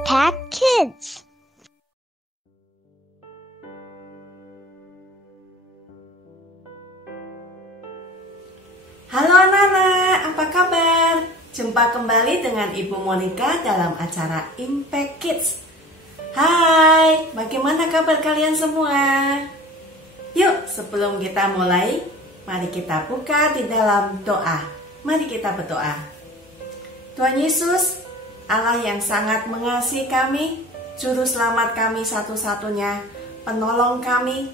Impact Kids. Halo anak-anak, apa kabar? Jumpa kembali dengan Ibu Monica dalam acara Impact Kids. Hai, bagaimana kabar kalian semua? Yuk, sebelum kita mulai, mari kita buka di dalam doa. Mari kita berdoa. Tuhan Yesus, Allah yang sangat mengasihi kami, Juru Selamat kami satu-satunya, Penolong kami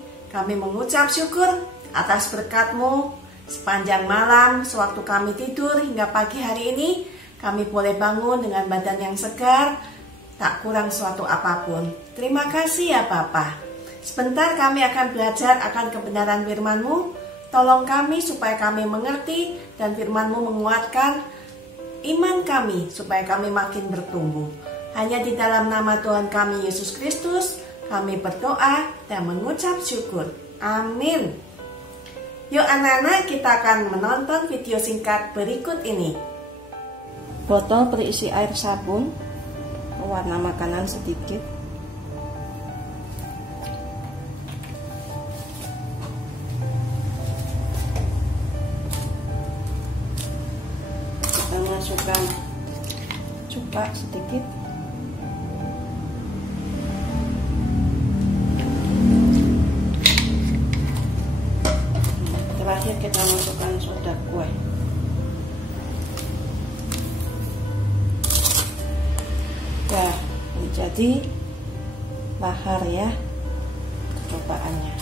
mengucap syukur atas berkat-Mu. Sepanjang malam, sewaktu kami tidur hingga pagi hari ini, kami boleh bangun dengan badan yang segar, tak kurang suatu apapun. Terima kasih ya Bapa. Sebentar kami akan belajar akan kebenaran firman-Mu. Tolong kami supaya kami mengerti dan firman-Mu menguatkan iman kami supaya kami makin bertumbuh. Hanya di dalam nama Tuhan kami Yesus Kristus, kami berdoa dan mengucap syukur. Amin. Yuk anak-anak, kita akan menonton video singkat berikut ini. Botol berisi air sabun, pewarna makanan sedikit, kita masukkan cuka sedikit, terakhir kita masukkan soda kue. Nah, ini jadi lahar ya percobaannya.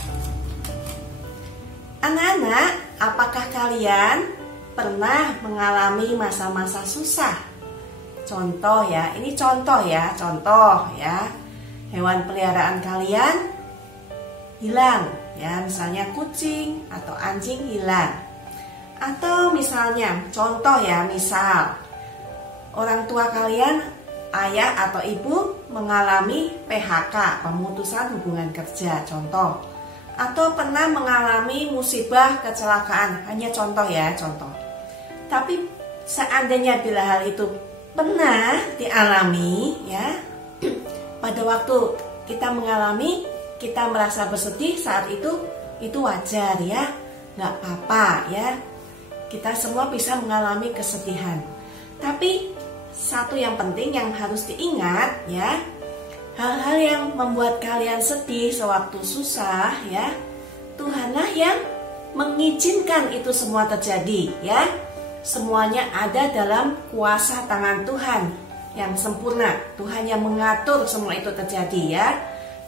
Anak-anak, apakah kalian pernah mengalami masa-masa susah? Contoh ya, ini contoh ya. Hewan peliharaan kalian hilang ya, misalnya kucing atau anjing hilang. Atau misalnya, contoh ya, misal orang tua kalian, ayah atau ibu mengalami PHK, pemutusan hubungan kerja, contoh. Atau pernah mengalami musibah kecelakaan, hanya contoh ya, contoh. Tapi seandainya bila hal itu pernah dialami ya, pada waktu kita mengalami, kita merasa bersedih saat itu wajar ya, nggak apa-apa ya. Kita semua bisa mengalami kesedihan. Tapi satu yang penting yang harus diingat ya, hal-hal yang membuat kalian sedih sewaktu susah ya, Tuhanlah yang mengizinkan itu semua terjadi ya. Semuanya ada dalam kuasa tangan Tuhan yang sempurna. Tuhan yang mengatur semua itu terjadi ya.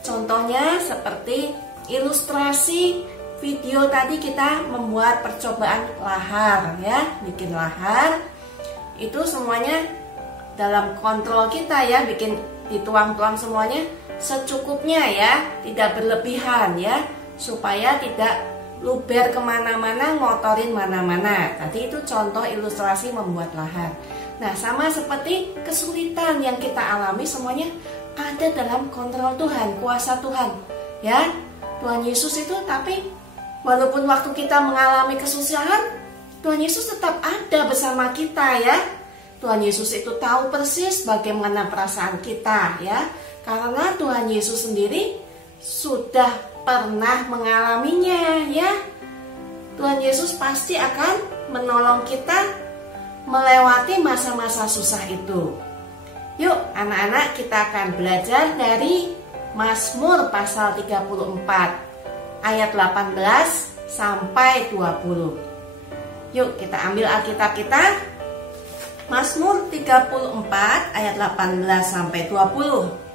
Contohnya seperti ilustrasi video tadi, kita membuat percobaan lahar ya, bikin lahar. Itu semuanya dalam kontrol kita ya, bikin dituang-tuang semuanya secukupnya ya, tidak berlebihan ya, supaya tidak luber kemana-mana, ngotorin mana-mana. Tadi itu contoh ilustrasi membuat lahar. Nah, sama seperti kesulitan yang kita alami, semuanya ada dalam kontrol Tuhan, kuasa Tuhan ya. Tuhan Yesus itu, tapi walaupun waktu kita mengalami kesusahan, Tuhan Yesus tetap ada bersama kita ya. Tuhan Yesus itu tahu persis bagaimana perasaan kita ya, karena Tuhan Yesus sendiri sudah pernah mengalaminya ya. Tuhan Yesus pasti akan menolong kita melewati masa-masa susah itu. Yuk anak-anak, kita akan belajar dari Mazmur pasal 34 ayat 18 sampai 20. Yuk kita ambil Alkitab kita, Mazmur 34 ayat 18 sampai 20.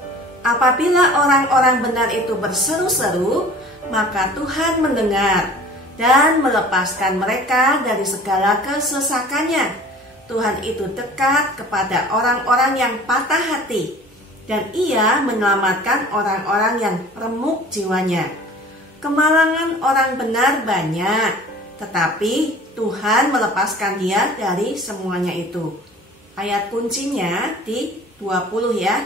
Apabila orang-orang benar itu berseru-seru, maka Tuhan mendengar dan melepaskan mereka dari segala kesesakannya. Tuhan itu dekat kepada orang-orang yang patah hati, dan Ia menyelamatkan orang-orang yang remuk jiwanya. Kemalangan orang benar banyak, tetapi Tuhan melepaskan dia dari semuanya itu. Ayat kuncinya di 20 ya.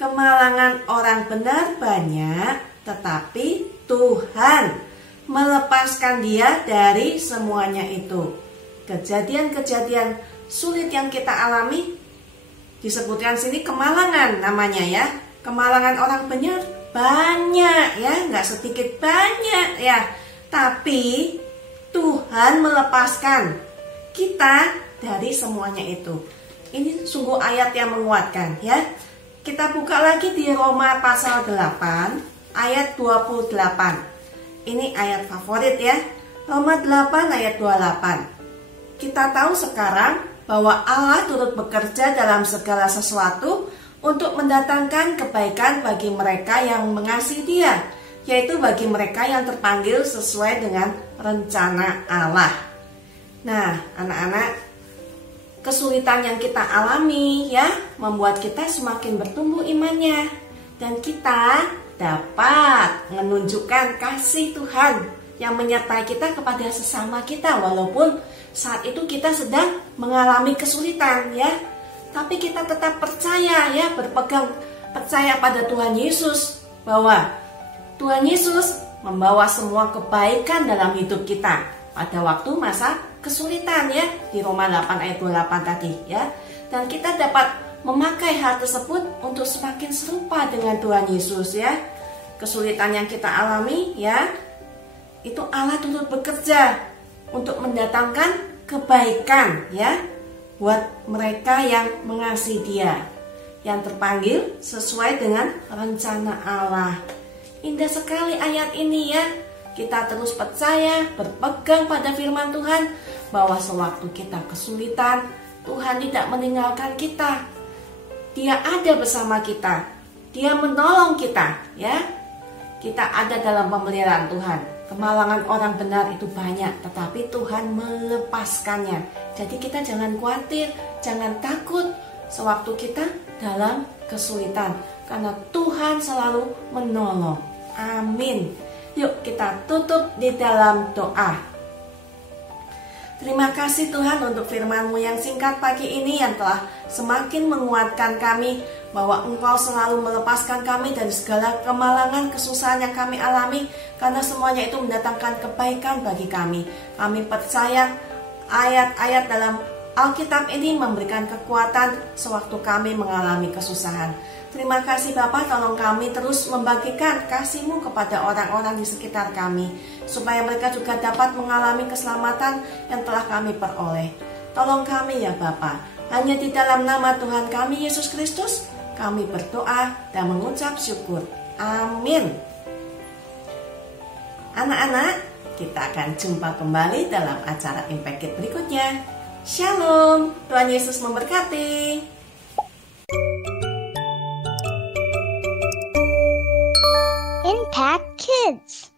Kemalangan orang benar banyak, tetapi Tuhan melepaskan dia dari semuanya itu. Kejadian-kejadian sulit yang kita alami disebutkan sini kemalangan namanya ya. Kemalangan orang benar banyak ya, nggak sedikit, banyak ya. Tapi Tuhan melepaskan kita dari semuanya itu. Ini sungguh ayat yang menguatkan ya. Kita buka lagi di Roma pasal 8 ayat 28. Ini ayat favorit ya. Roma 8 ayat 28. Kita tahu sekarang bahwa Allah turut bekerja dalam segala sesuatu untuk mendatangkan kebaikan bagi mereka yang mengasihi Dia, yaitu bagi mereka yang terpanggil sesuai dengan rencana Allah. Nah, anak-anak, kesulitan yang kita alami ya membuat kita semakin bertumbuh imannya, dan kita dapat menunjukkan kasih Tuhan yang menyertai kita kepada sesama kita, walaupun saat itu kita sedang mengalami kesulitan ya. Tapi kita tetap percaya ya, percaya pada Tuhan Yesus, bahwa Tuhan Yesus membawa semua kebaikan dalam hidup kita pada waktu masa kesulitan ya, di Roma 8 ayat 28 tadi ya. Dan kita dapat memakai hal tersebut untuk semakin serupa dengan Tuhan Yesus ya. Kesulitan yang kita alami ya, itu Allah turut bekerja untuk mendatangkan kebaikan ya buat mereka yang mengasihi Dia, yang terpanggil sesuai dengan rencana Allah. Indah sekali ayat ini ya. Kita terus percaya, berpegang pada firman Tuhan, bahwa sewaktu kita kesulitan, Tuhan tidak meninggalkan kita. Dia ada bersama kita. Dia menolong kita ya. Kita ada dalam pemeliharaan Tuhan. Kemalangan orang benar itu banyak, tetapi Tuhan melepaskannya. Jadi kita jangan khawatir, jangan takut sewaktu kita dalam kesulitan, karena Tuhan selalu menolong. Amin. Yuk kita tutup di dalam doa. Terima kasih Tuhan untuk firman-Mu yang singkat pagi ini, yang telah semakin menguatkan kami bahwa Engkau selalu melepaskan kami dari segala kemalangan, kesusahan yang kami alami, karena semuanya itu mendatangkan kebaikan bagi kami. Kami percaya ayat-ayat dalam Alkitab ini memberikan kekuatan sewaktu kami mengalami kesusahan. Terima kasih Bapa, tolong kami terus membagikan kasih-Mu kepada orang-orang di sekitar kami, supaya mereka juga dapat mengalami keselamatan yang telah kami peroleh. Tolong kami ya Bapa, hanya di dalam nama Tuhan kami Yesus Kristus kami berdoa dan mengucap syukur. Amin. Anak-anak, kita akan jumpa kembali dalam acara Impact Kids berikutnya. Shalom, Tuhan Yesus memberkati. Impact Kids.